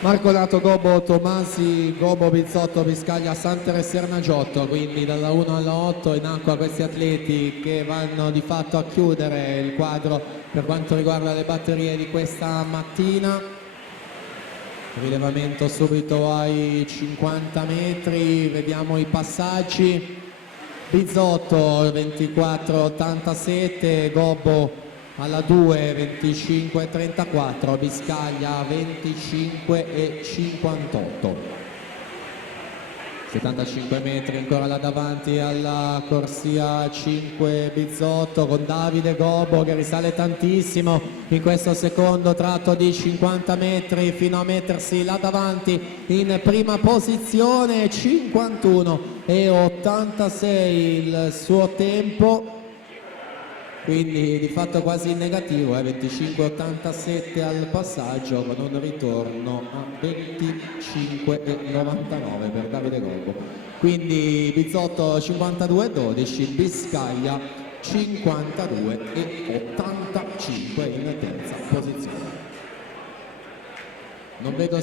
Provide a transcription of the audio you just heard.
Marco Dato, Gobbo Tomasi, Gobbo Bizzotto, Biscaglia, Santere e Sernagiotto, quindi dalla 1 alla 8 in acqua questi atleti che vanno di fatto a chiudere il quadro per quanto riguarda le batterie di questa mattina. Rilevamento subito ai 50 metri, vediamo i passaggi. Bizzotto 24,87, Gobbo alla 2 25,34, Biscaglia 25,58. 75 metri ancora là davanti alla corsia 5 Bizzotto con Davide Gobbo che risale tantissimo in questo secondo tratto di 50 metri fino a mettersi là davanti in prima posizione. 51,86 il suo tempo, quindi di fatto quasi in negativo, 25,87 al passaggio con un ritorno a 25,99 per Davide Gobbo. Quindi Bizzotto 52,12, Biscaglia 52,85 in terza posizione. Non vedo